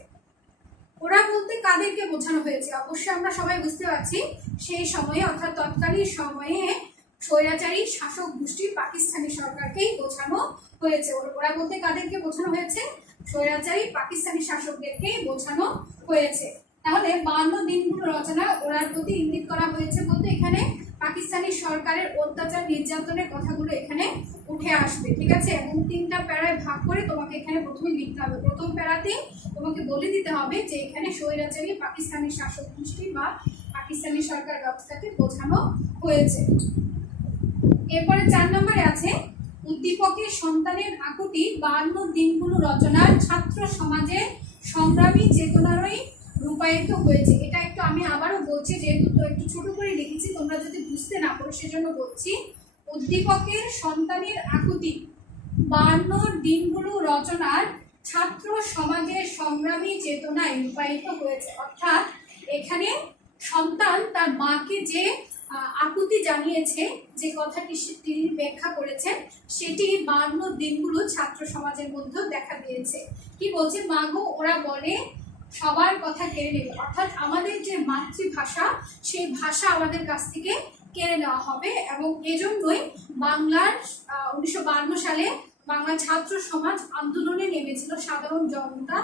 ওরা বলতে কাদেরকে বোঝানো হয়েছে? অবশ্যই আমরা সবাই বুঝতে পারছি সেই সময়ে অর্থাৎ তৎকালীন সময়ে স্বৈরাচারী শাসক গোষ্ঠী পাকিস্তানি সরকারকেই বোঝানো হয়েছে। ওরা বলতে কাদেরকে বোঝানো হয়েছে? স্বৈরাচারী পাকিস্তানি শাসকদেরকেই বোঝানো হয়েছে। তাহলে 52 দিনগুলো রচনা ওরার প্রতি ইঙ্গিত করা হয়েছে বলতে এখানে পাকিস্তানি সরকারের অত্যাচার নির্যাতনের কথাগুলো এখানে উঠে আসবে, ঠিক আছে? এবং 3টা প্যারায় ভাগ করে তোমাকে এখানে প্রথমে লিখতে হবে। প্রথম প্যারাতে তোমাকে বলে দিতে হবে যে এখানে স্বৈরাচারী পাকিস্তানি শাসক গোষ্ঠী বা পাকিস্তানি সরকার ব্যবস্থাকে বোঝানো হয়েছে। এরপরে 4 নম্বরে আছে উদ্দীপকের সন্তানের আকুতি 52 দিনগুলো রচনার ছাত্র সমাজের সংগ্রামী চেতনারই রূপায়িত হয়েছে। এটা একটু আমি আবারও বলছি, যেহেতু তো একটু ছোট করে লিখেছি, তোমরা যদি বুঝতে না পারো সেজন্য বলছি। উদ্দীপকের সন্তানের আকুতি 52 দিনগুলো রচনার ছাত্র সমাজের সংগ্রামী চেতনায় রূপায়িত হয়েছে। অর্থাৎ এখানে সন্তান তার মাকে যে আকুতি জানিয়েছে, যে কথাটি তিনি ব্যাখ্যা করেছেন, সেটি 52 দিনগুলো ছাত্র সমাজের মধ্যেও দেখা দিয়েছে। কি বলছে, মাগো ওরা বলে সবার কথা কেড়ে নেবে, অর্থাৎ আমাদের যে মাতৃভাষা সেই ভাষা আমাদের কাছ থেকে কেড়ে নেওয়া হবে। এবং এজন্যই বাংলার 1952 সালে বাংলা ছাত্র সমাজ আন্দোলনে নেমেছিল, সাধারণ জনতা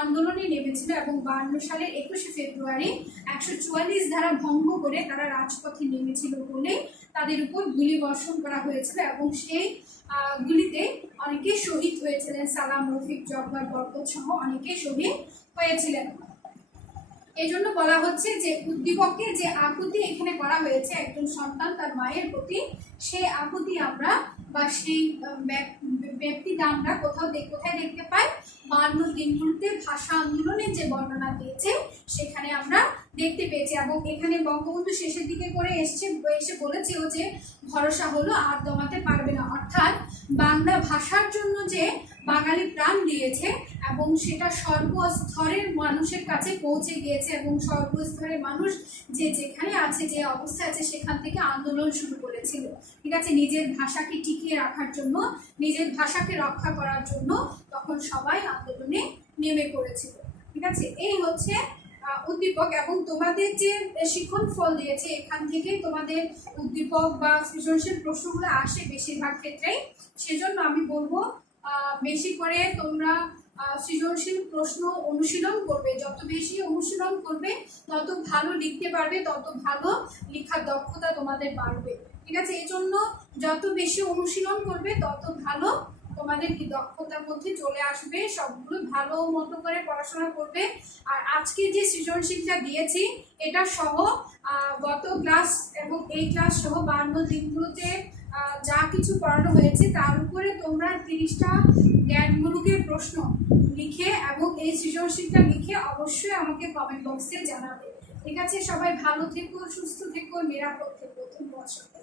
আন্দোলনে নেমেছিল এবং 52 সালের 21শে ফেব্রুয়ারি 144 ধারা ভঙ্গ করে তারা রাজপথে নেমেছিল বলে তাদের উপর গুলি বর্ষণ করা হয়েছিল এবং সেই গুলিতে অনেকে শহীদ হয়েছিলেন। সালাম, রফিক, জব্বার, বরকত সহ অনেকে শহীদ হয়েছিলেন। এই জন্য বলা হচ্ছে যে উদ্দীপকে যে আকুতি এখানে করা হয়েছে একজন সন্তান তার মায়ের প্রতি, সেই আকুতি আমরা বা সেই ব্যক্তিটা আমরা কোথায় দেখতে পাই? 52 দিনগুলোতে ভাষা আন্দোলনের যে বর্ণনা দিয়েছে সেখানে আমরা দেখতে পেয়েছি। এবং এখানে বঙ্গবন্ধু শেষের দিকে করে এসে বলেছিল যে ভরসা হলো আর দমাতে পারবে না, অর্থাৎ বাংলা ভাষার জন্য যে বাঙালি প্রাণ দিয়েছে এবং সেটা সর্বস্তরের মানুষের কাছে পৌঁছে গিয়েছে এবং সর্বস্তরের মানুষ যে যেখানে আছে, যে অবস্থায় আছে, সেখান থেকে আন্দোলন শুরু করেছিল। ঠিক আছে, নিজের ভাষাকে টিকিয়ে রাখার জন্য, নিজের ভাষাকে রক্ষা করার জন্য তখন সবাই আন্দোলনে নেমে পড়েছিল। ঠিক আছে, এই হচ্ছে উদ্দীপক। এবং তোমাদের যে শিক্ষণ ফল দিয়েছে, এখান থেকে তোমাদের উদ্দীপক বা সৃজনশীল প্রশ্নগুলো আসে বেশিরভাগ ক্ষেত্রেই। সেজন্য আমি বলবো বেশি করে তোমরা সৃজনশীল প্রশ্ন অনুশীলন করবে। যত বেশি অনুশীলন করবে তত ভালো লিখতে পারবে, তত ভালো লেখার দক্ষতা তোমাদের বাড়বে। ঠিক আছে, এই জন্য যত বেশি অনুশীলন করবে তত ভালো তোমাদের কি দক্ষতার মধ্যে চলে আসবে। সবগুলো ভালো মতো করে পড়াশোনা করবে। আর আজকে যে সৃজনশীলটা দিয়েছি এটা সহ গত ক্লাস এবং এই ক্লাস সহ 52 দিনগুলোতে যা কিছু পড়ানো হয়েছে তার উপরে তোমরা 30টা জ্ঞানমূলকের প্রশ্ন লিখে এবং এই সৃজনশীলটা লিখে অবশ্যই আমাকে কমেন্ট বক্সে জানাবে। ঠিক আছে, সবাই ভালো থেকো, সুস্থ থেকো, নিরাপদ থেকো। ধন্যবাদ।